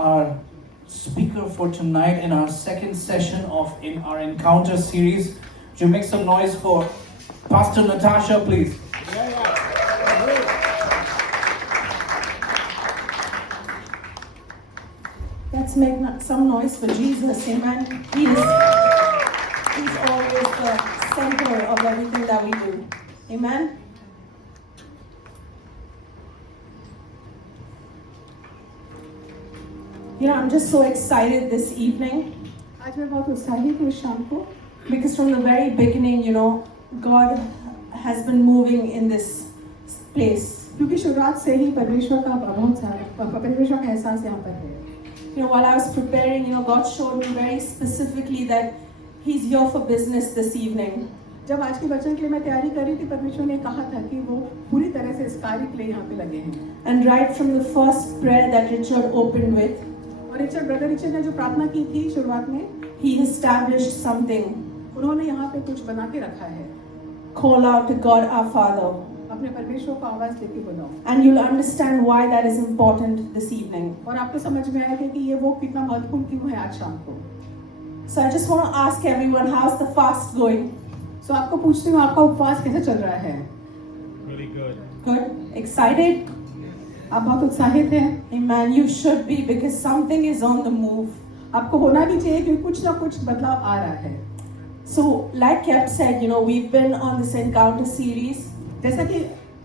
our speaker for tonight in our second session of our Encounter series. Would you make some noise for Pastor Natasha, please? Let's make some noise for Jesus, amen. He's always the center of everything that we do, amen. You know, I'm just so excited this evening आज मैं बहुत उत्साहित हूँ शाम को because from the very beginning, you know, God has been moving in this place. क्योंकि शुरुआत से ही परमेश्वर का बहुत सारा परमेश्वर का एहसास यहाँ पर है. You know, while I was preparing, you know, God showed me very specifically that He's here for business this evening. जब आज के वचन के लिए मैं तैयारी कर रही थी, परमेश्वर ने कहा था कि वो पूरी तरह से इस कार्य के लिए यहाँ पे लगे हैं. And right from the first prayer that Richard opened with, और ब्रदर रिचर्ड ने जो प्रार्थना की थी शुरुआत में, he established something. उन्होंने यहाँ पे कुछ बना के रखा है. Call out to God our Father. अपने परमेश्वर को आवाज देके बुलाओ. And you'll understand why that is important this evening. और आपको समझ में आएगा कि ये वो कितना महत्वपूर्ण क्यों है आज शाम को. So I just want to ask everyone, how's the fast going? So आपको पूछती हूँ, आपका उपवास कैसे चल रहा है? Really good. Good? Excited? आप बहुत उत्साहित हैं? Amen. You should be because something is on the move. आपको होना भी चाहिए क्योंकि कुछ ना कुछ बदलाव आ रहा है. So, like Kep said, you know, we've been on this Encounter series. जैसा कि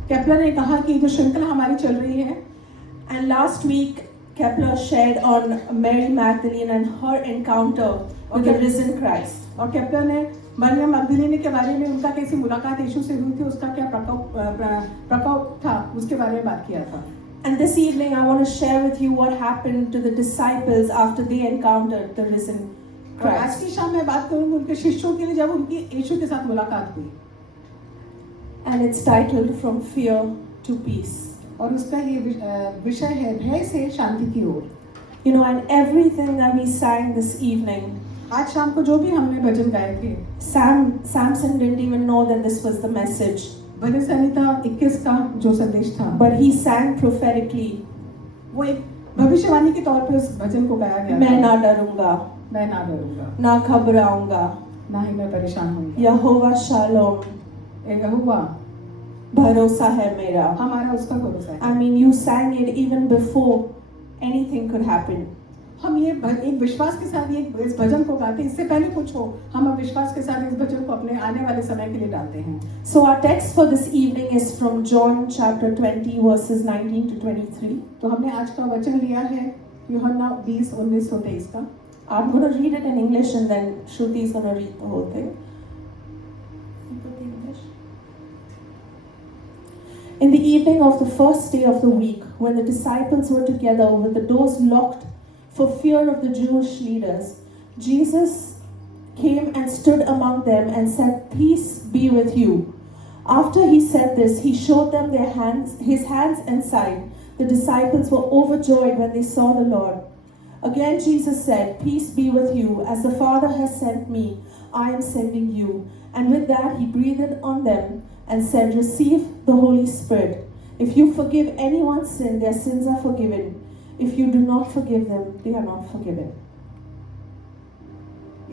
केपलर ने कहा कि जो श्रृंखला हमारी चल रही है, And last week, Kepler shared on Mary Magdalene and her encounter with the risen Christ. और केपलर ने मरियम मगदलीनी के बारे में उनका कैसी मुलाकात यीशु से हुई थी, उसका क्या प्रकोप था, उसके बारे में बात किया था. And this evening, I want to share with you what happened to the disciples after they encountered the risen और आज Christ. की शाम में बात करूंगी उनके शिष्यों के लिए जब उनकी यीशु के साथ मुलाकात हुई. And it's titled From Fear to Peace. और उसका ये विषय है भय से शांति की ओर. You know, and everything that we sang this evening, आज शाम को जो भी हमने भजन गाए थे, Samson didn't even know that this was the message. भजन संहिता 21 का जो संदेश था, But he sang prophetically. वो एक भविष्यवाणी के तौर पे उस भजन को गाया गया. मैं ना डरूंगा, मैं ना डरूंगा, ना घबराऊंगा, ना ही मैं परेशान होऊंगा. यहोवा शालोम, यहोवा भरोसा है मेरा. हमारा उसका भरोसा है. I mean, you sang it even before anything could happen. हम ये एक विश्वास के साथ ये इस भजन को गाते हैं, इससे पहले कुछ हो, हम अब विश्वास के साथ इस भजन को अपने आने वाले समय के लिए डालते हैं. So our text for this evening is from John chapter 20 verses 19 to 23. तो हमने आज का वचन लिया है यूहन्ना 20:19-23 का. I'm going to read it in English and then Shruti is going to read the whole thing. In the evening of the first day of the week, when the disciples were together with the doors locked for fear of the Jewish leaders, Jesus came and stood among them and said, "Peace be with you." After he said this, he showed them his hands and side. The disciples were overjoyed when they saw the Lord. Again Jesus said, "Peace be with you. As the Father has sent me, I am sending you." And with that he breathed on them and said, "Receive the Holy Spirit. If you forgive anyone's sin, their sins are forgiven. If you do not forgive them, they are not forgiven."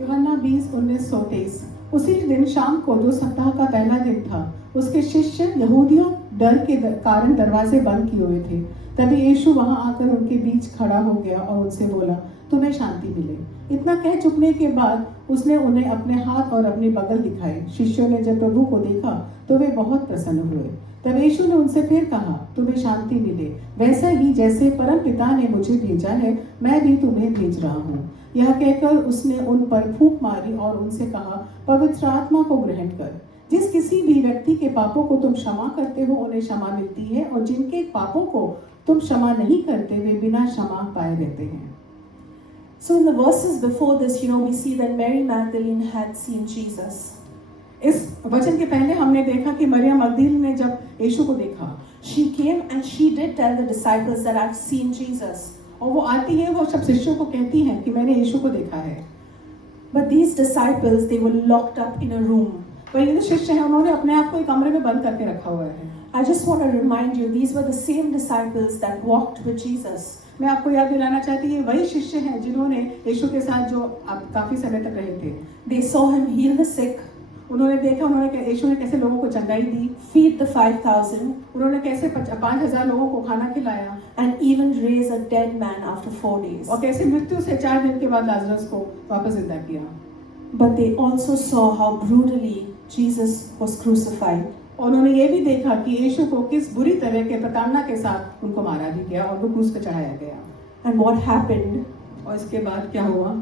यूहन्ना 20:19-23. उसी दिन शाम को जो सप्ताह का पहला दिन था, उसके शिष्य यहूदियों डर के कारण दरवाजे बंद किए हुए थे. तभी यीशु वहां आकर उनके बीच खड़ा हो गया और उनसे बोला, "तुम्हें शांति मिले." इतना कह चुकने के बाद उसने उन्हें अपने हाथ और अपनी बगल दिखाई. शिष्यों ने जब प्रभु को देखा तो वे बहुत प्रसन्न हुए. तब यीशु ने उनसे फिर कहा, "तुम्हें शांति मिले. वैसा ही जैसे परम पिता ने मुझे भेजा है, मैं भी तुम्हें भेज रहा हूँ." यह कहकर उसने उन पर फूंक मारी और उनसे कहा, "पवित्र आत्मा को ग्रहण कर। जिस किसी भी व्यक्ति के पापों को तुम क्षमा करते हो, उन्हें क्षमा मिलती है, और जिनके पापों को तुम क्षमा नहीं करते, वे बिना क्षमा पाए रहते हैं." So in the verses before this, you know, we see that Mary Magdalene had seen Jesus. इस वचन के पहले हमने देखा कि मरियम मगदलीनी ने जब यीशु को देखा, She came and she did tell the disciples that I've seen Jesus. और वो आती है, वो सब शिष्यों को कहती हैं कि मैंने यीशु को देखा है. But these disciples, they were locked up in a room. पर ये जो शिष्य हैं, उन्होंने अपने आप को एक कमरे में बंद करके रखा हुआ है. I just want to remind you, these were the same disciples that walked with Jesus. मैं आपको याद दिलाना चाहती हूँ, ये वही शिष्य हैं जिन्होंने यीशु के साथ जो काफी समय तक रहे थे। They saw him heal the sick, उन्होंने देखा यीशु ने कैसे लोगों को चंगाई दी, feed the 5,000, उन्होंने कैसे 5,000 लोगों को खाना खिलाया, and even raise a dead man after 4 days. और कैसे मृत्यु से 4 दिन के बाद लाजरस को वापस जिंदा किया। But they also saw how brutally Jesus was crucified. और उन्होंने ये भी देखा कि यीशु को किस बुरी तरह के प्रताड़ना के साथ उनको मारा भी गया और उनको क्रूस पे चढ़ाया गया। And what happened? और इसके बाद क्या हुआ?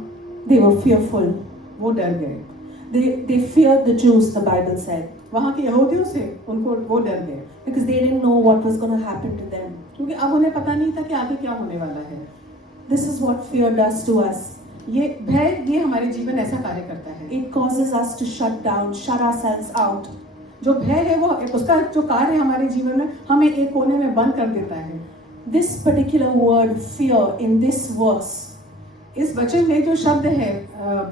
They were fearful. वो डर गए। They feared the Jews, the Bible said, वहाँ के यहूदियों से उनको वो डर गए, because they didn't know what was going to happen to them. क्योंकि अब उन्हें पता नहीं था कि आगे क्या होने वाला है। This is what fear does to us. ये भय, ये हमारे जीवन ऐसा कार्य करता है। It causes us to shut down, shut ourselves out. जो भय है वो उसका जो कार्य हमारे जीवन में हमें एक कोने में बंद कर देता है। This particular word fear in this verse, इस वचन में जो शब्द है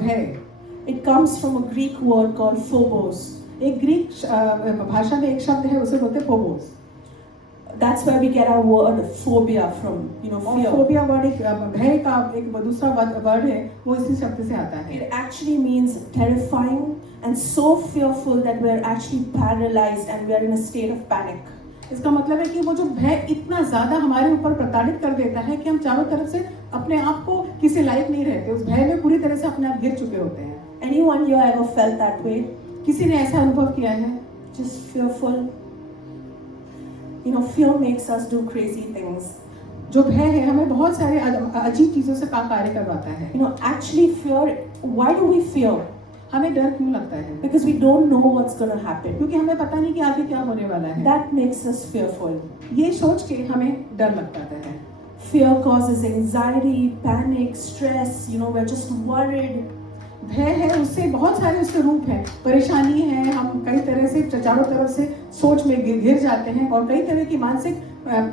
भय, it comes from a Greek word called phobos. एक ग्रीक भाषा में एक शब्द है, उसे बोलते हैं Phobos. That's where we get our word phobia from, fear. Phobia word एक भय का एक दूसरा वर्ड है, वो इसी शब्द से आता है। It actually means terrifying and so fearful that we're actually paralyzed and we're in a state of panic. इसका मतलब है कि वो जो भय इतना ज्यादा हमारे ऊपर प्रताड़ित कर देता है कि हम चारों तरफ से अपने आप को किसी लायक नहीं रहते, उस भय में पूरी तरह से अपने आप गिर चुके होते हैं। Anyone here ever felt that way? किसी ने ऐसा अनुभव किया है? Just fearful. Fear makes us do crazy things. जो भय है हमें बहुत सारे अजीब चीजों से कार्य करवाता है। Actually fear, why do we fear? हमें डर क्यों लगता है? Because we don't know what's going to happen. क्योंकि हमें पता नहीं कि आगे क्या होने वाला है। That makes us fearful. ये सोच के हमें डर लगता है। Fear causes anxiety, panic, stress. We're just worried. भय है, उससे बहुत सारे उसके रूप हैं। परेशानी है, हम कई तरह से चारों तरफ से सोच में गिर जाते हैं और कई तरह की मानसिक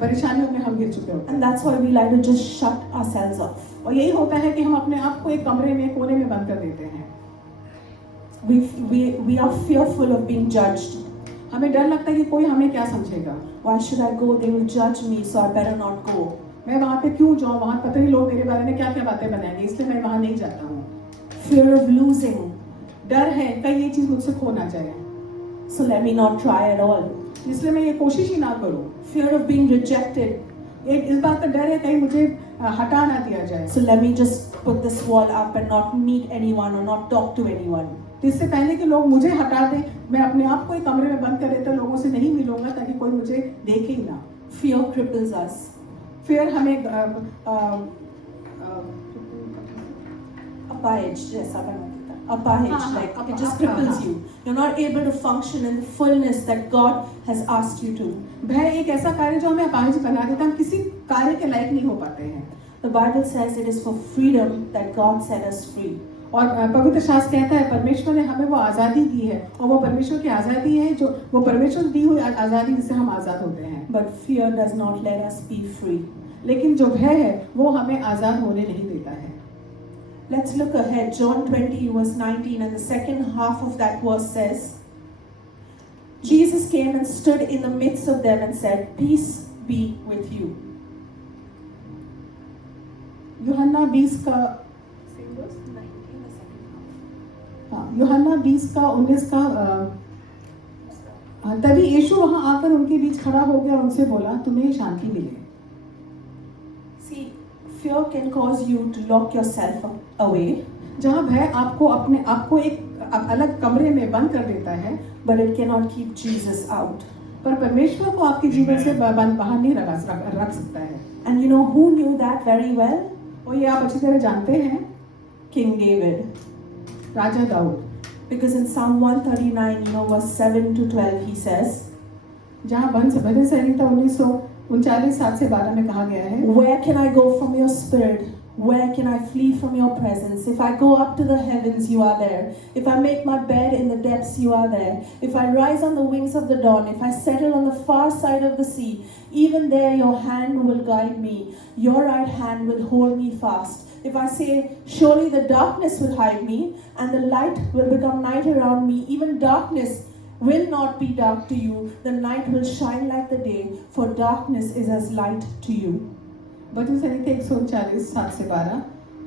परेशानियों में हम गिर चुके होते हैं। And that's why we like to just shut ourselves off. और यही होता है कि हम अपने आप को एक कमरे में कोने में बंद कर देते हैं। We are fearful of being judged. हमें डर लगता है कि कोई हमें क्या समझेगा। Why should I go? They will judge me, so I better not go. मैं वहाँ पे क्यों जाऊँ? वहाँ पता नहीं लोग मेरे बारे में क्या क्या बातें बनाएंगे, इसलिए मैं वहाँ नहीं जाता हूँ। Fear of losing. डर है कहीं ये चीज मुझसे खो ना जाए, So let me not try at all. इसलिए मैं ये कोशिश ही ना करूँ। Fear of being rejected. इस बात का डर है कहीं मुझे हटा ना दिया जाए, So let me just put this wall up and not meet anyone or not talk to anyone. इससे पहले कि लोग मुझे हटा दें, मैं अपने आप को एक कमरे में बंद कर देता हूँ, लोगों से नहीं मिलूंगा ताकि कोई मुझे देखे ही ना। Fear cripples us. फिर हमें Apahic, जैसा बना देता है। Apahic, like it just cripples you. You're not able to function in the fullness that God has asked you to. भय एक ऐसा कार्य जो हमें अपाहिज बना देता है, हम किसी कार्य के लायक नहीं हो पाते हैं। The Bible says it is for freedom that God set us free. और पवित्र शास्त्र कहता है परमेश्वर ने हमें वो आजादी दी है, और वो परमेश्वर की आजादी है जो वो परमेश्वर दी हुई आजादी जिससे हम आजाद होते हैं। But fear does not let us be free. लेकिन जो भय है वो हमें आजाद होने नहीं देता है। Let's look ahead. John 20 verse 19 and the second half of that verse says, Jesus came and stood in the midst of them and said, Peace be with you. यूहन्ना 20 का यूहन्ना 20 का 19 का तभी यीशु वहां आकर उनके बीच खड़ा हो गया और उनसे बोला, तुम्हें शांति मिले। See, fear can cause you to lock yourself away. जहाँ भय आपको अपने आप को एक अलग कमरे में बंद कर देता है, But it cannot keep Jesus out. पर परमेश्वर को आपके जीवन से बाहर नहीं रख सकता है। And you know who knew that very well? और ये आप अच्छी तरह जानते हैं, King David. Raja Dawood. Because in Psalm 139, verse 7 to 12, he says, जहाँ भजन संहिता 1939 7 से 12 में कहा गया है, Where can I go from your spirit? Where can I flee from your presence? If I go up to the heavens, you are there. If I make my bed in the depths, you are there. If I rise on the wings of the dawn, if I settle on the far side of the sea, even there your hand will guide me. Your right hand will hold me fast. If I say, surely the darkness will hide me, and the light will become night around me, even darkness will not be dark to you. The night will shine like the day, for darkness is as light to you. भजन संहिता 139 7 से 12।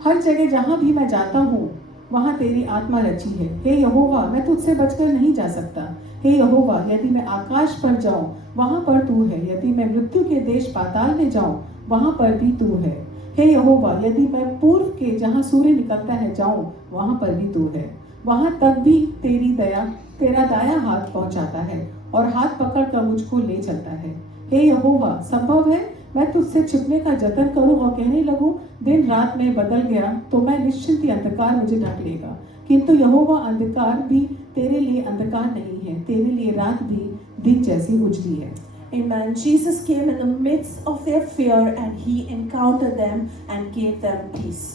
हर जगह जहाँ भी मैं जाता हूँ वहाँ तेरी आत्मा रची है। हे यहोवा, मैं तुझसे बचकर नहीं जा सकता। हे यहोवा, यदि मैं आकाश पर जाऊँ वहाँ पर तू है। यदि मैं मृत्यु के देश पाताल में जाऊँ वहाँ पर भी तू है। हे यहोवा, यदि मैं पूर्व के जहाँ सूर्य निकलता है जाऊँ वहाँ पर भी तू है। वहाँ तक भी तेरा दाया हाथ पहुँचाता है और हाथ पकड़कर मुझको ले चलता है। हे यहोवा, संभव है मैं तुझसे छिपने का जतन करूं और कहने लगूं दिन रात में बदल गया तो मैं निश्चिंत ही अंधकार मुझे ढक लेगा। किंतु यहोवा, अंधकार भी तेरे लिए अंधकार नहीं है, तेरे लिए रात भी दिन जैसी उजली है। Amen. Jesus came in the midst of their fear and he encountered them and gave them peace.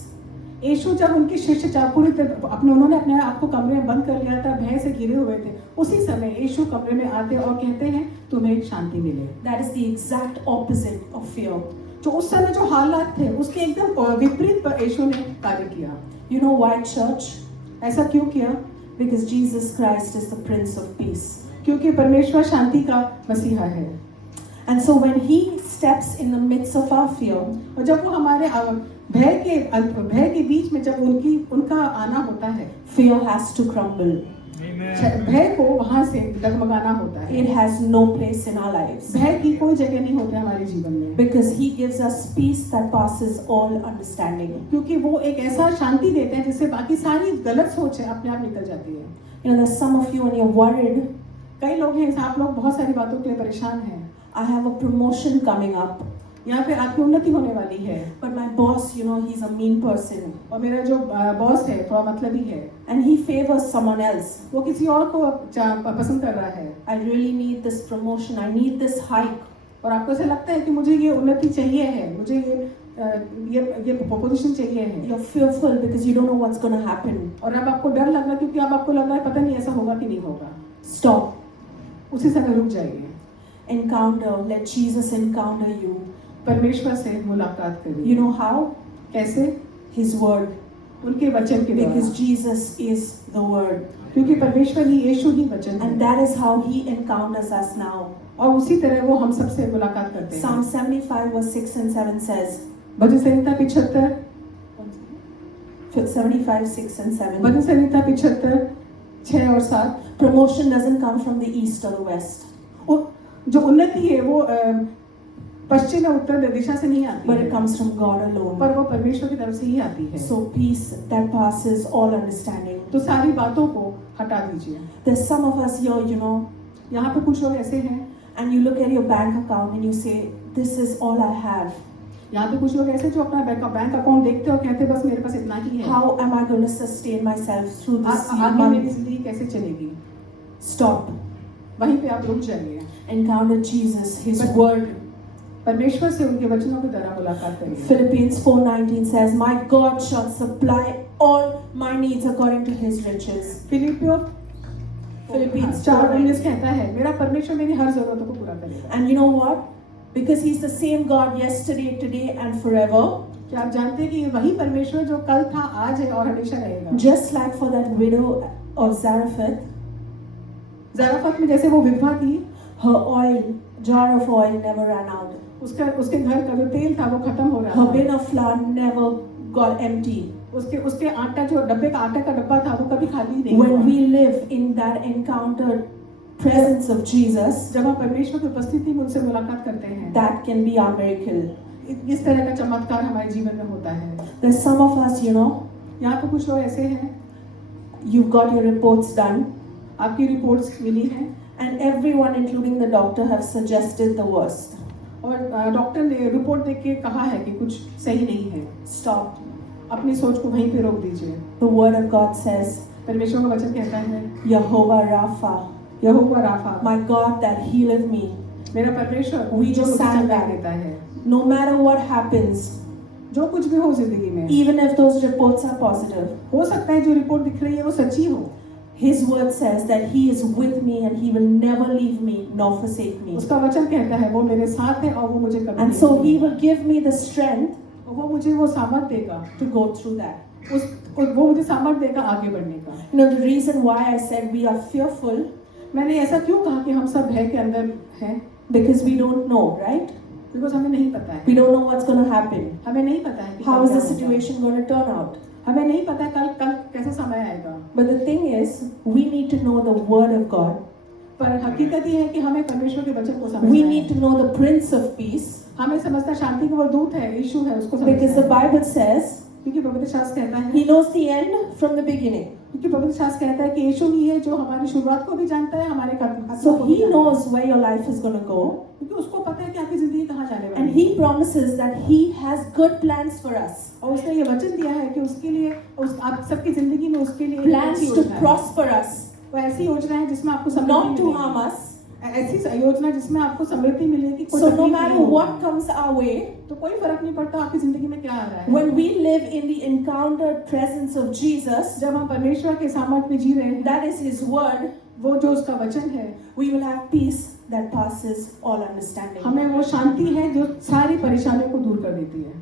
यीशु जब उनके शिष्य पूरी तरह उन्होंने अपने आप को कमरे में बंद कर लिया था, भय से घिरे हुए थे, उसी समय यीशु कमरे में आते और कहते हैं तुम्हें शांति मिले। That is the exact opposite of fear. जो उस समय जो हालात थे उसके एकदम विपरीत पर यीशु ने कार्य किया। You know why, church? ऐसा क्यों किया? Because Jesus Christ is the Prince of Peace. क्योंकि परमेश्वर शांति का मसीहा है। And so when he steps in the midst of our fear, और जब वो हमारे भय के बीच में जब उनका आना होता है, fear has to crumble. भय को वहां से डगमगाना होता है। It has no place in our lives. भय की कोई जगह नहीं होती हमारे जीवन में। Because he gives us peace that passes all understanding. क्योंकि वो एक ऐसा शांति देते हैं जिससे बाकी सारी गलत सोच है अपने आप निकल जाती है। You know, there's some of you when you're worried, कई लोग हैं, आप लोग बहुत सारी बातों के लिए परेशान हैं। I have a promotion coming up, यहाँ पे आपकी उन्नति होने वाली है, but my boss, you know, he's a mean person और मेरा जो बॉस है थोड़ा मतलबी है, and he favors someone else. वो किसी और को पसंद कर रहा है। I really need this promotion. I need this hike. और आपको ऐसा लगता है कि मुझे ये उन्नति चाहिए है, मुझे ये पोजीशन चाहिए है। You're fearful because you don't know what's going to happen. और अब आपको डर लग रहा है क्योंकि अब आपको लग रहा है पता नहीं ऐसा होगा कि नहीं होगा। Stop. उसी समय रुक जाइए। Encounter. Let Jesus encounter you. परमेश्वर से मुलाकात करिए। You know how? कैसे? His word. उनके वचन के द्वारा। Because Jesus is the word. क्योंकि परमेश्वर ही यीशु ही वचन है। And that is how he encounters us now. और उसी तरह वो हम सबसे मुलाकात करते हैं। Psalm 75 verse 6 and 7 says. Bhajan Samhita 75 75 6 and 7. भजन संहिता 75 6 और 7। Promotion doesn't come from the east or the west. जो उन्नति है वो पश्चिम या उत्तर दिशा से नहीं आती, but it comes from God alone. पर वो परमेश्वर की तरफ से ही आती है। So peace that passes all understanding. तो सारी बातों को हटा दीजिए। There's some of us here, you know, यहाँ पे कुछ लोग ऐसे हैं, and you look at your bank account and you say, "This is all I have." यहाँ पे कुछ लोग ऐसे जो अपना बैंक अकाउंट देखते हो कहते बस मेरे पास इतना ही है। How am I going to sustain myself through this आगे मेरी month? जिंदगी कैसे चलेगी? Stop. वहीं पे आप रुक जाइए। Encounter Jesus, His But- word. परमेश्वर से उनके वचनों के द्वारा मुलाकात करिए। Philippians 4:19 says, "My God shall supply all my needs according to His riches." Philippians Philippians 4:19 कहता है मेरा परमेश्वर मेरी हर जरूरतों को पूरा करेगा। And you know what? Because He's the same God yesterday, today, and forever. क्या आप जानते हैं कि वही परमेश्वर जो कल था, आज है और हमेशा रहेगा। Just like for that widow of Zarephath, ज़राफ़त में जैसे वो विधवा थी, her jar of oil never ran out. उसके घर का जो तेल था वो खत्म हो रहा Her था। bin of flour never got empty. उसके आटा जो आटे का डब्बा था वो कभी खाली नहीं When हुआ। we live in that encountered presence of Jesus, जब हम परमेश्वर की उपस्थिति में उनसे मुलाकात करते हैं, that can be our miracle. इस तरह का चमत्कार हमारे जीवन में होता है। There's some of us, you know, यहाँ पे कुछ लोग ऐसे हैं, you've got your reports done, आपकी रिपोर्ट्स मिली हैं and everyone, including the doctor, have suggested the worst. और डॉक्टर ने रिपोर्ट देख के कहा है कि कुछ सही नहीं है। Stop. अपनी सोच को वहीं पे रोक दीजिए। The word of God says, परमेश्वर का वचन कहता है Jehovah Rapha, Jehovah Rapha, my God that healeth me. मेरा परमेश्वर We जो just मुझे sang चंगा that. देता है। No matter what happens, जो कुछ भी हो जिंदगी में, even if those reports are positive, हो सकता है जो रिपोर्ट दिख रही है वो सच्ची हो। His word says that He is with me and He will never leave me nor forsake me. उसका वचन कहता है वो मेरे साथ है और वो मुझे कभी And नहीं so He छोड़ेगा। will give me the strength और वो मुझे वो सामर्थ देगा, to go through that. वो मुझे सामर्थ देगा आगे बढ़ने का। You know, the reason why I said we are fearful, मैंने ऐसा क्यों कहा कि हम सब भय के अंदर हैं? because we don't know, right? Because हमें नहीं पता है, We don't know what's going to happen. हमें नहीं पता है कि How कल is क्या the होगा। situation going to turn out? हमें नहीं पता कल कल कैसा समय आएगा। But the thing is, we need to know the Word of God. पर हकीकत ये है कि हमें परमेश्वर के वचन को We समझना need है। to know the Prince of Peace. हमें समझना शांति का वो दूत है, यीशु है, उसको Because समझना the है। Bible says क्योंकि पवित्र शास्त्र कहता है, He knows the end from the beginning. क्योंकि पवित्र शास्त्र कहता है कि यीशु ही है जो हमारी शुरुआत को भी जानता है, हमारे अंत So को भी He जानता है। knows where your life is going to go. क्योंकि उसको पता है कि आपकी जिंदगी कहाँ जाने वाली And है। He promises that He has good plans for us. और उसने ये वचन दिया है कि उसके लिए आप सबकी जिंदगी में उसके लिए एक Plans अच्छी to योजना है। prosper us, वो ऐसी योजना है जिसमें आपको समृद्धि not to मिलेगी। harm us. ऐसी योजना जिसमें आपको समृद्धि मिलेगी, कोई So no तकलीफ matter नहीं होगी। what comes our way, तो कोई फर्क नहीं पड़ता आपकी जिंदगी में क्या आ रहा है। when we live in the encountered presence of Jesus, जब हम परमेश्वर के सामर्थ्य में जी रहे हैं, that is His word, वो जो उसका वचन है, we will have peace that passes all understanding. हमें वो शांति है जो सारी परेशानियों को दूर कर देती है।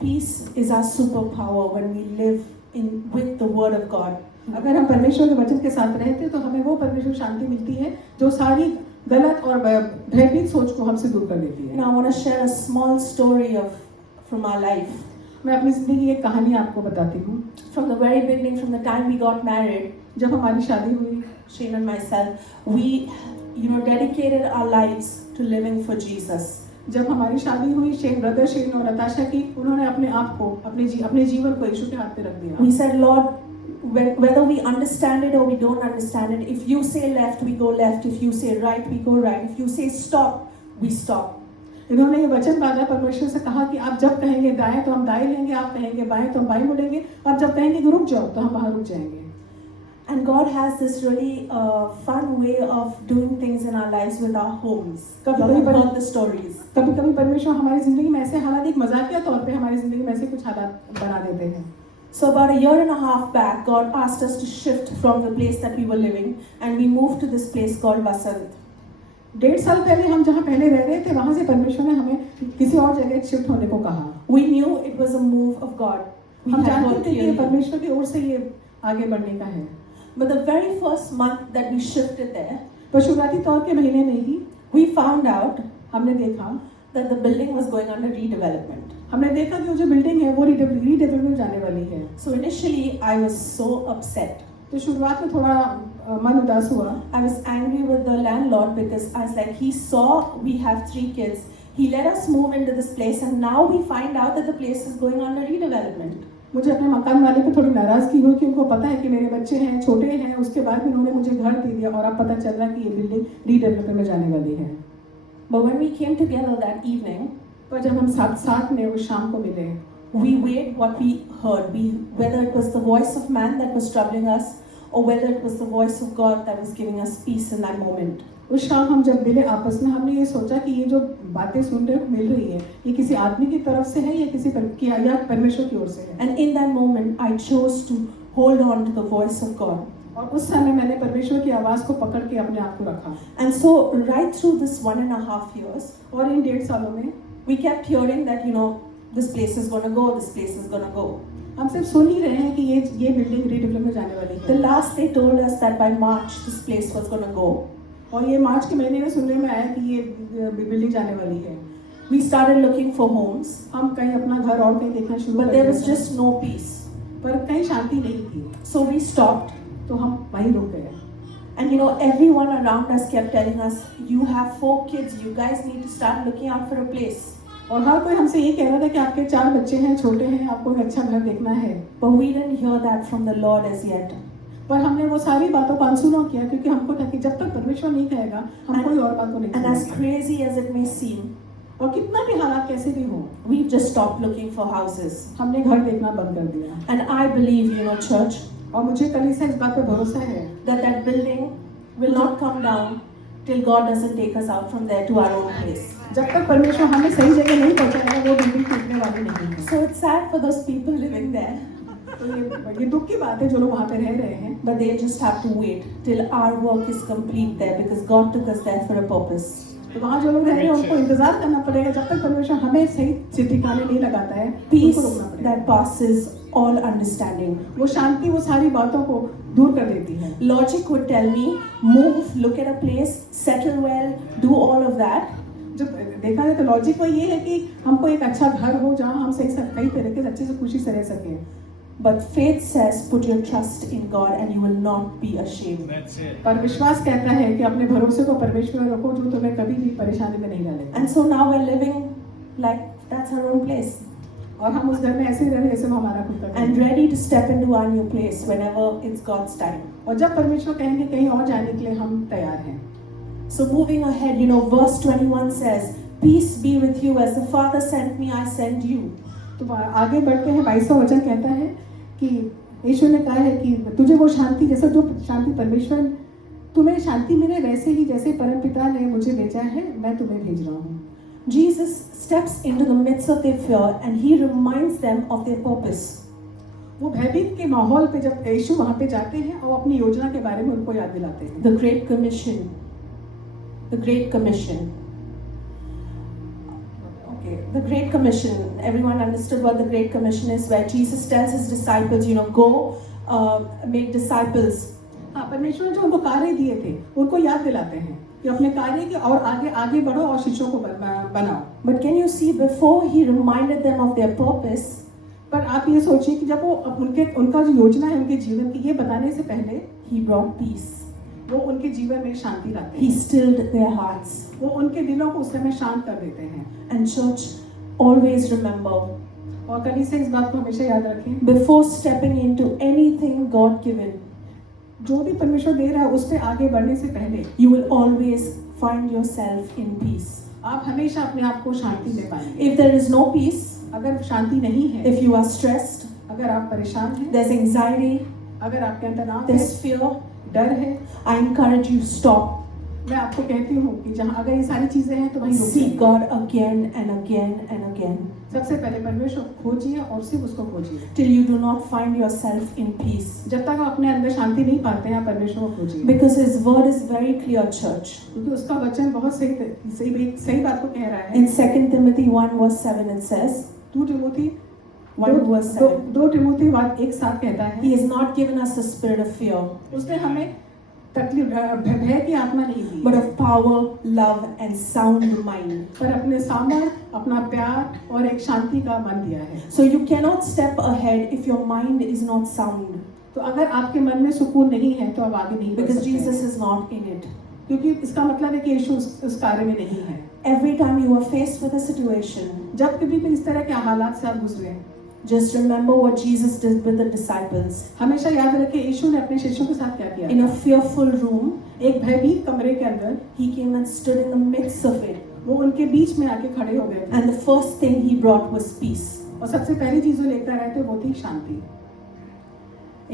Peace is our superpower when we live in with the word of God. अगर हम परमेश्वर के वचन के साथ रहते हैं तो हमें वो परमेश्वर शांति मिलती है जो सारी गलत और भयभीत सोच को हमसे दूर कर देती है। Now I want to share a small story from our life. मैं अपनी जिंदगी की एक कहानी आपको बताती हूँ। From the very beginning, from the time we got married, जब हमारी शादी हुई, Shane and myself, we, dedicated our lives to living for Jesus. जब हमारी शादी हुई, शेन और नताशा की, उन्होंने अपने आप को अपने जीवन को यीशु के हाथ पे रख दिया। We said, Lord, whether we understand it or we don't understand it, if you say left, we go left. If you say right, we go right. If you say stop, we stop. इन्होंने ये वचन मांगा, परमेश्वर से कहा कि आप जब कहेंगे दाएं तो हम दाएं लेंगे, आप कहेंगे बाएं तो हम बाएं मुड़ेंगे, आप जब कहेंगे कि रुक जाओ तो हम वहां रुक जाएंगे। And God has this really fun way of doing things in our lives with our homes. कभी-कभी You've heard the stories. कभी-कभी परमेश्वर हमारी जिंदगी में ऐसे हालात, एक मजाकिया तौर पे हमारी जिंदगी में ऐसे कुछ हालात बना देते हैं। So about a year and a half back, God asked us to shift from the place that we were living, and we moved to this place called Vasant. 1.5 साल पहले हम जहाँ पहले रह रहे थे, वहाँ से परमेश्वर ने हमें किसी और जगह शिफ्ट होने को कहा। We knew it was a move of God. We हम had जानते heard थे कि ये clearly. परमेश्वर की ओर से ये आगे बढ़ने का है। But the very first month that we shifted there, पर शुरुआती तौर के महीने में ही we found out हमने देखा that the building was going under redevelopment. हमने देखा कि वो जो बिल्डिंग है वो रीडेवलपमेंट जाने वाली है। So initially, I was so upset. तो शुरुआत में थोड़ा मन उदास हुआ। I was angry with the landlord because I was like, he saw we have 3 kids. He let us move into this place, and now we find out that the place is going under redevelopment. मुझे अपने मकान वाले पे थोड़ी नाराजगी हुई कि उनको पता है कि मेरे बच्चे हैं, छोटे हैं, उसके बाद भी उन्होंने मुझे घर दे दिया और अब पता चल रहा है कि ये बिल्डिंग रीडेवलपमेंट में जाने वाली है। But when we came together that evening, पर जब हम साथ में उस शाम को मिले, we weighed what we heard. Whether it was the voice of man that was troubling us, or whether it was the voice of God that was giving us peace in that moment. उस शाम हम जब मिले आपस में, हमने ये सोचा कि ये जो बातें सुनने को मिल रही है, ये किसी आदमी की तरफ से है या या परमेश्वर की ओर से है। And in that moment, I chose to hold on to the voice of God. और उस समय मैंने परमेश्वर की आवाज को पकड़ के अपने आप को रखा। And so, right through this 1.5 years, और इन 1.5 सालों में we kept hearing that, this place is going to go, this place is going to go. हम सिर्फ सुन ही रहे हैं कि ये बिल्डिंग रीडेवलपमेंट जाने वाली The है। last they told us that by March this place was going to go. और ये मार्च के महीने में सुनने में आया कि ये बिल्डिंग जाने वाली है। We started looking for homes, हम कहीं अपना घर और कहीं देखना शुरू but कर there was दिया। just no peace. पर कहीं शांति नहीं थी, So we stopped. तो हम वहीं रुक गए। And everyone around us kept telling us, you have 4 kids, you guys need to start looking out for a place. और हर कोई हमसे ये कह रहा था कि आपके 4 बच्चे हैं, छोटे हैं, आपको एक अच्छा घर देखना है। But we didn't hear that from the Lord as yet. पर हमने वो सारी बातों को अनसुना किया क्योंकि हमको था कि जब तक परमेश्वर नहीं कहेगा हम कोई और बात को नहीं And as सुनेंगे। crazy as it may seem, और कितना भी हालात कैसे भी हो, we've just stopped looking for houses. हमने घर देखना बंद कर दिया। And I believe, church, और मुझे कलीसिया इस बात पे भरोसा है that building will not come down till God doesn't take us out from there to our own place. जब तक परमेश्वर हमें सही जगह नहीं पहुंचाएगा वो बिल्डिंग टूटने वाली नहीं है। So it's sad for those people living there, तो ये दुख की बात है जो लोग वहाँ पे रह रहे हैं। but they just have to wait till our work is complete there because God took us there for a purpose. तो वहाँ जो लोग रह रहे हैं उनको इंतजार करना पड़ेगा जब तक परमेश्वर हमें सही ठिकाने नहीं लगाता है। Peace उनको रुकना पड़ेगा। that passes all understanding. वो शांति वो सारी बातों को दूर कर देती है। Logic would tell me, move, look at a place, settle well, do all of that. जब देखा जाए तो लॉजिक वो ये है कि हमको एक अच्छा घर हो जहाँ हम कई तरीके से अच्छे से खुशी से रह सकें। But faith says, put your trust in God and you will not be ashamed. That's it. पर विश्वास कहता है कि अपने भरोसे को परमेश्वर में रखो जो तुम्हें कभी भी परेशानी में नहीं डालेगा। And so now we're living like that's our own place. और हम उस घर में ऐसे ही रह रहे जैसे वो हमारा खुद का घर है। And ready to step into our new place whenever it's God's time. और जब परमेश्वर कहेंगे कहीं और जाने के लिए हम तैयार हैं। So moving ahead, verse 21 says, peace be with you, as the Father sent me, I send you. तो आगे बढ़ते हैं। 22वां वचन कहता है कि यीशु ने कहा है कि तुझे वो शांति, जैसा जो शांति परमेश्वर तुम्हें शांति मिले वैसे ही जैसे परमपिता ने मुझे भेजा है मैं तुम्हें भेज रहा हूँ। Jesus steps into the midst of their fear and he reminds them of their purpose. वो भयभीत के माहौल पे जब यीशु वहाँ पे जाते हैं और अपनी योजना के बारे में उनको याद दिलाते हैं। The Great Commission. The Great Commission. Okay, the Great Commission. Everyone understood what the Great Commission is, where Jesus tells his disciples, go make disciples. हाँ, परमेश्वर जो उनको कार्य दिए थे उनको याद दिलाते हैं कि अपने कार्य के और आगे बढ़ो और शिष्यों को बनाओ। But can you see, before he reminded them of their purpose, पर आप ये सोचिए कि जब वो उनका जो योजना है उनके जीवन की ये बताने से पहले he brought peace. वो उनके जीवन में शांति लाते He हैं। stilled their hearts. वो उनके दिलों को उस समय शांत कर देते हैं। And church, always remember, और कलीसिया इस बात को हमेशा याद रखें, before stepping into anything God given, जो भी परमेश्वर दे रहा है उस पे आगे बढ़ने से पहले you will always find yourself in peace. आप हमेशा अपने आप को शांति दे पाएंगे। If there is no peace, अगर शांति नहीं है, if you are stressed, अगर आप परेशान हैं, there's anxiety, अगर आपके अंदर तनाव है, there's fear, डर है, I encourage you, stop. मैं आपको कहती हूँ कि जहाँ अगर ये सारी चीजें हैं तो वहीं Seek रुकिए। God again and again and again सबसे पहले परमेश्वर को खोजिए और सिर्फ उसको खोजिए। till you do not find yourself in peace. जब तक आप अपने अंदर शांति नहीं पाते हैं, परमेश्वर को खोजिए। Because His word is very clear, church. क्योंकि उसका वचन बहुत सही बात को कह रहा है। In 2 Timothy 1 verse 7 it says, 2 Timothy 1 verse 7, 2 Timothy 1:7 कहता है, He has not given us a spirit of fear, उसने हमें तकलीफ भय की आत्मा नहीं दी, but of power, love and sound mind. पर अपने सामर्थ्य, अपना प्यार और एक शांति का मन दिया है। So you cannot step ahead if your mind is not sound, तो अगर आपके मन में सुकून नहीं है तो आप आगे नहीं बढ़ because सकते। Jesus is not in it. क्योंकि इसका मतलब है कि यीशु उस कार्य में नहीं है। Every time you are faced with a situation, जब कभी भी इस तरह के हालात से आप गुजरे, just remember what Jesus did with the disciples. हमेशा याद रखें यीशु ने अपने शिष्यों के साथ क्या किया। In a fearful room, एक भयभीत कमरे के अंदर He came and stood in the midst of it. वो उनके बीच में आके खड़े हो गए थे। And the first thing He brought was peace. और सबसे पहली चीज जो लेकर आए थे वो थी शांति।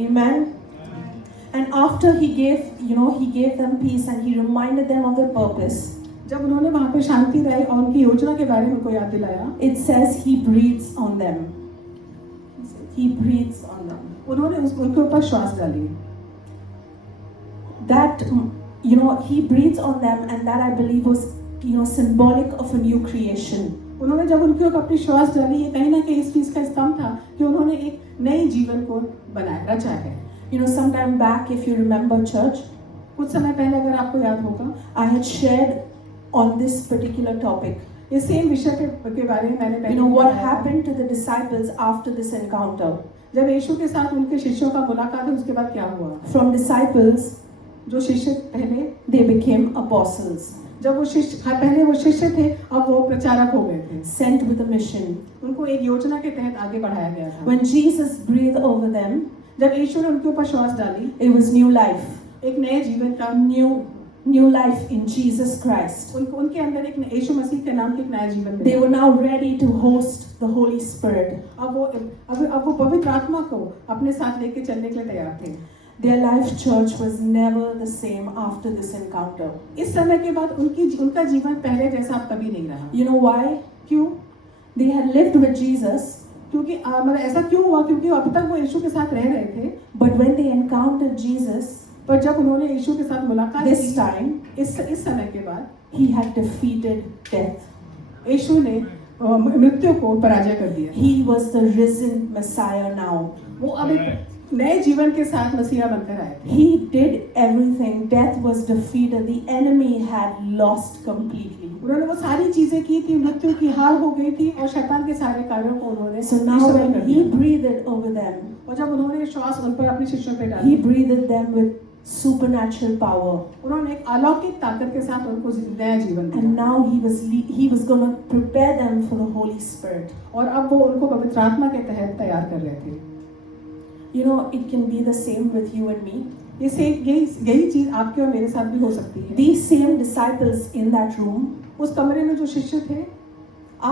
Amen. And after He gave them peace and He reminded them of their purpose. जब उन्होंने वहाँ पे शांति लाई और उनकी योजना के बारे में उनको याद दिलाया, It says He breathes on them. He breathes on them. उन्होंने उनके ऊपर श्वास डाली। That He breathes on them, and that I believe was symbolic of a new creation. उन्होंने जब उनके ऊपर अपनी श्वास डाली, ये कहीं ना कहीं इस चीज का स्तंभ था कि उन्होंने एक नए जीवन को बनाया, रचा है। Sometime back, if you remember, church, कुछ समय पहले अगर आपको याद होगा, I had shared on this particular topic. ये सेम विषय के बारे में मैंने पहले What बताया था। happened to the disciples after this encounter? जब यीशु के साथ उनके शिष्यों का मुलाकात है, उसके बाद क्या हुआ? From disciples, जो शिष्य पहले they became apostles, जब वो पहले वो शिष्य थे, अब वो प्रचारक हो गए थे। sent with a mission. उनको एक योजना के तहत आगे बढ़ाया गया था। When Jesus breathed over them, जब यीशु ने उनके ऊपर श्वास डाली, it was new life. एक नए जीवन का New life in Jesus Christ. उनके अंदर एक यीशु मसीह के नाम के एक नया जीवन They मिला। were now ready to host the Holy Spirit. अब वो पवित्र आत्मा को अपने साथ लेके चलने के लिए तैयार थे। Their life, church, was never the same after this encounter. इस समय के बाद उनका जीवन पहले जैसा अब कभी नहीं रहा। You know why? क्यों? They had lived with Jesus, क्योंकि मतलब ऐसा क्यों हुआ? क्योंकि अब तक वो यीशु के साथ रह रहे थे, but when they encountered Jesus, पर जब उन्होंने यीशु के साथ मुलाकात this की, time, इस समय के बाद He had defeated death. यीशु ने मृत्यु को पराजय कर दिया। He was the risen Messiah now. वो अब एक नए जीवन के साथ मसीहा बनकर आए थे। He did everything. Death was defeated. The enemy had lost completely. उन्होंने वो सारी चीजें की थी, मृत्यु की हार हो गई थी और शैतान के सारे कार्यों को उन्होंने So now निष्फल when कर he दिया। breathed over them, और जब उन्होंने श्वास उन पर अपने शिष्यों पे he डाली, breathed them with supernatural power. उन्होंने एक अलौकिक ताकत के साथ उनको नया जीवन दिया। And now he was going to prepare them for the Holy Spirit. और अब वो उनको पवित्र आत्मा के तहत तैयार कर रहे थे। You know, it can be the same with you and me. यही चीज आपके और मेरे साथ भी हो सकती है। These same disciples in that room, उस कमरे में जो शिष्य थे,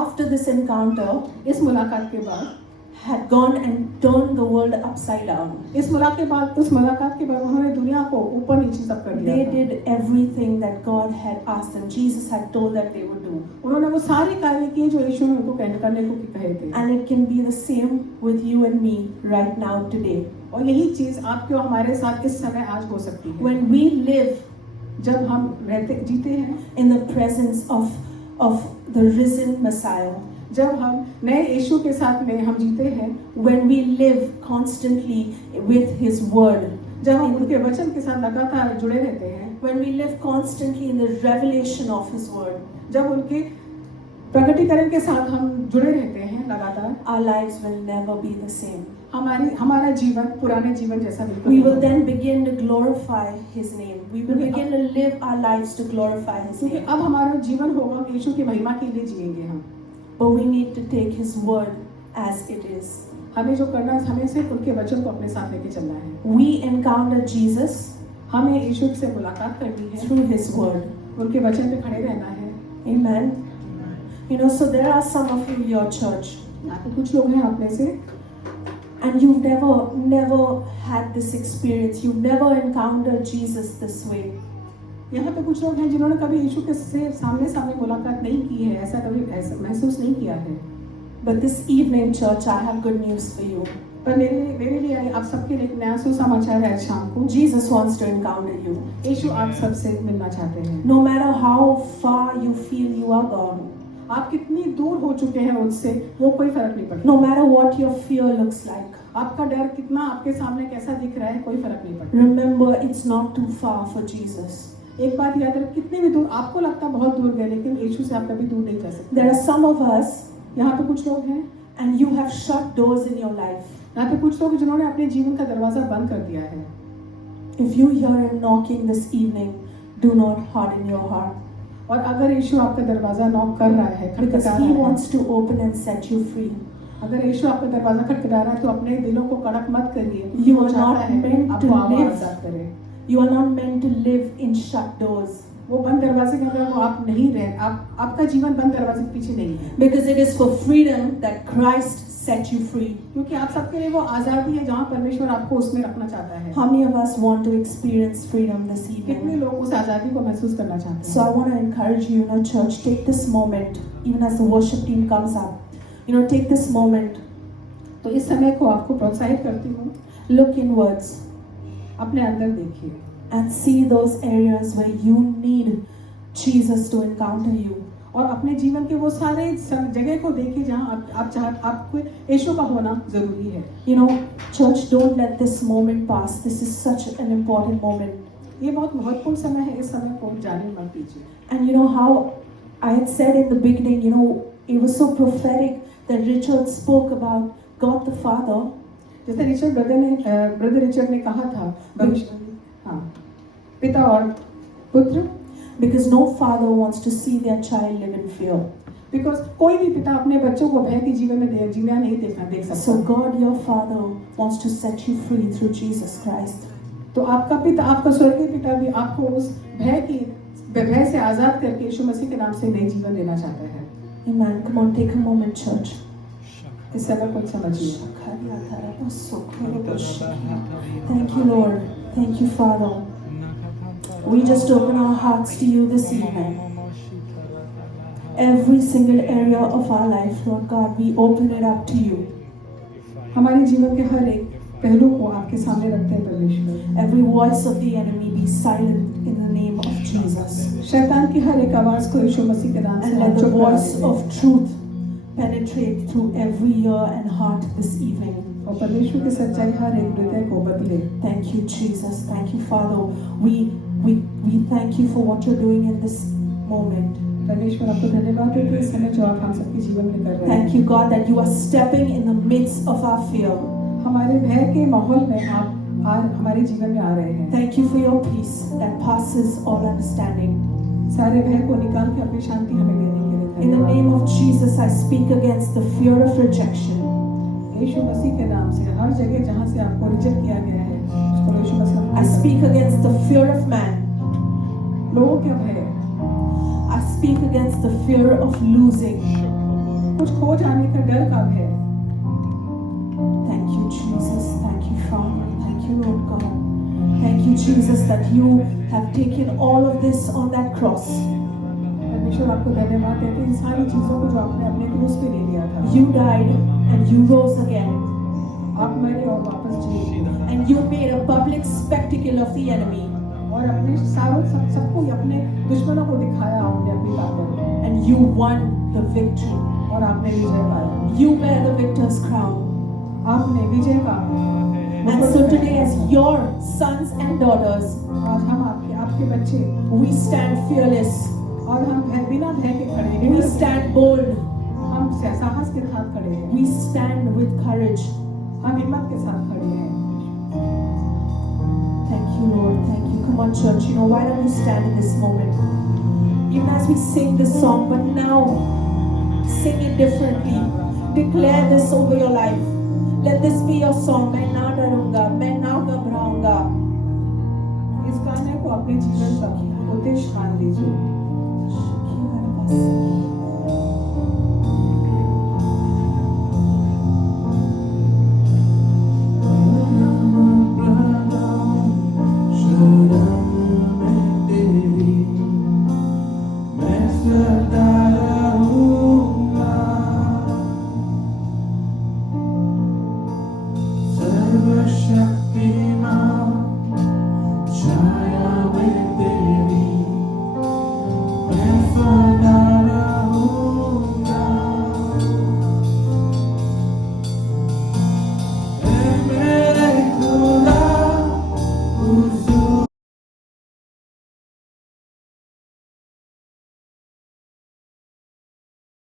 after this encounter, इस मुलाकात के बाद had gone and turned the world upside down. उस मुलाकात के बाद उन्होंने दुनिया को ऊपर नीचे सब कर दिया They था। did everything that God had asked them. Jesus had told that they would do. उन्होंने वो सारे कार्य किए जो यीशु ने उनको करने को कहे थे। And it can be the same with you and me right now today. और यही चीज आपके और हमारे साथ इस समय आज हो सकती है। When we live जब हम जीते हैं in the presence of the risen Messiah, जब हम नए यीशु के साथ में हम जीते हैं, when we live constantly with His Word, जब हम उनके वचन के साथ लगातार जुड़े रहते हैं, when we live constantly in the revelation of His Word, जब उनके प्रकटीकरण के साथ हम जुड़े रहते हैं लगातार, our lives will never be the same. हमारा जीवन पुराने जीवन जैसा बिल्कुल We नहीं will होगा। then begin to glorify His name. We will begin to live our lives to glorify His क्योंकि name. अब हमारा जीवन होगा कि यीशु की महिमा के लिए जिएंगे हम। But we need to take His Word as it is. हमें जो करना है, हमें सिर्फ उनके वचन को अपने साथ लेके चलना है। We encounter Jesus हमें यीशु से मुलाकात करनी है, through His Word. उनके वचन पे खड़े रहना है। Amen. You know, so there are some of you in your church, यहाँ पे कुछ लोग हैं आप में से, and you've never had this experience. You've never encountered Jesus this way. यहाँ पे कुछ लोग हैं जिन्होंने कभी यीशु के से सामने मुलाकात नहीं की है, ऐसा महसूस नहीं किया है। But this evening, church, I have good news for you. पर मेरे लिए आप सबके लिए एक नया सुसमाचार है आज शाम को। Jesus wants to encounter you. यीशु आप सबसे मिलना चाहते हैं। No matter how far you feel you are gone, आप कितनी दूर हो चुके हैं उससे, वो कोई फर्क नहीं पड़ता। no matter what your fear looks like, आपका डर कितना आपके सामने कैसा दिख रहा है, कोई फर्क नहीं पड़ता। remember it's not too far for Jesus. एक बात याद रखें, कितनी भी दूर आपको लगता है बहुत दूर गए, लेकिन यीशु से आप कभी दूर नहीं जा सकते। There are some of us, यहाँ पे कुछ लोग हैं, and you have shut doors in your life. यहाँ पे कुछ लोग जिन्होंने अपने जीवन का दरवाजा बंद कर दिया है। If you hear Him knocking this evening, do not harden your heart, और अगर यीशु आपका दरवाजा नॉक कर रहा है, because खटखटा He रहा है, wants to open and set you free. अगर यीशु आपका दरवाजा खटखटा रहा है तो अपने दिलों को कड़क मत करिए। You वो are चाहता not है meant आपको to आवाज live. आजाद करे। You are not meant to live in shut doors, वो बंद दरवाजे के अंदर वो आप नहीं रहे, आपका जीवन बंद दरवाजे के पीछे नहीं है, because it is for freedom that Christ set you free. क्योंकि आप सबके लिए वो आजादी है जहाँ परमेश्वर आपको उसमें रखना चाहता है। How many of us want to experience freedom this कितने evening? लोग उस आजादी को महसूस करना चाहते So हैं। I want to encourage you, church, take this moment, even as the worship team comes up. Take this moment, तो इस समय को आपको प्रोत्साहित करती हूँ, look inwards, अपने अंदर देखिए and see those areas where you need Jesus to encounter you. और अपने जीवन के वो सारे जगह को देखिए जहाँ आपको यीशु का होना जरूरी है। Church, don't let this moment pass. This is such an important moment. ये बहुत महत्वपूर्ण समय है, इस समय को जाने मत दीजिए। And you know how I had said in the beginning, it was so prophetic that Richard spoke about God the Father. जैसे ब्रदर रिचर्ड ने कहा था, हाँ, पिता और पुत्र, Because no father wants to see their child live in fear. Because कोई भी पिता अपने बच्चों को भय के जीवन में जीना नहीं देख सकता। So God, your Father, wants to set you free through Jesus Christ. तो आपका पिता, आपका स्वर्गीय पिता भी आपको उस भय से आजाद करके यीशु मसीह के नाम से नई जीवन देना चाहता है। Amen. Come on, take a moment, church. इस समय को समझिए। Thank you, Lord. Thank you, Father. We just open our hearts to you this evening. Every single area of our life, Lord God, we open it up to you. हमारे जीवन के हर एक पहलू को आपके सामने रखते हैं परमेश्वर। Every voice of the enemy be silent in the name of Jesus. शैतान की हर एक आवाज को यीशु मसीह के नाम से And let the चुप करा voice दीजिए। of truth penetrate through every ear and heart this evening. और परमेश्वर की सच्चाई हर एक हृदय को बदले। Thank you, Jesus. Thank you, Father. We thank you for what you're doing in this moment. परमेश्वर आपको धन्यवाद देते हैं इस समय जो आप हम सबके जीवन में कर रहे हैं। Thank you, God, that you are stepping in the midst of our fear. हमारे भय के माहौल में आप हमारे जीवन में आ रहे हैं। Thank you for your peace that passes all understanding. सारे भय को निकाल के अपनी शांति हमें देने के लिए In the धन्यवाद। name of Jesus, I speak against the fear of rejection. यीशु मसीह के नाम से हर जगह जहाँ से आपको रिजेक्ट किया गया है उसको यीशु मसीह I speak against the fear of man. लोगों का भय, I speak against the fear of losing. कुछ खो जाने का डर का भय। Thank you, Jesus. Thank you, Father. Thank you, Lord God. Thank you, Jesus, that you have taken all of this on that cross. परमेश्वर आपको धन्यवाद देते हैं इन सारी चीजों को जो आपने अपने क्रूस पे ले लिया था। You died and you rose again. आप मरे और वापस जी And you made a public spectacle of the enemy. और अपने सबको अपने दुश्मनों को दिखाया आपने अपनी ताकत And you won the victory. और आपने विजय पाया। You wear the victor's crown. आपने विजय का And so today, as your sons and daughters, आज हम आपके बच्चे we stand fearless. और हम बिना भय के खड़े हैं। We stand bold. हम साहस के साथ खड़े हैं। We stand with courage. हम हिम्मत के साथ खड़े हैं। Thank you, Lord. Thank you. Come on, church. You know, why don't you stand in this moment? Even as we sing this song, but now sing it differently. Declare this over your life. Let this be your song. मैं ना डरूंगा, मैं ना घबराऊंगा. इस गाने को अपने जीवन का उद्देश्य मान लीजिए। Worship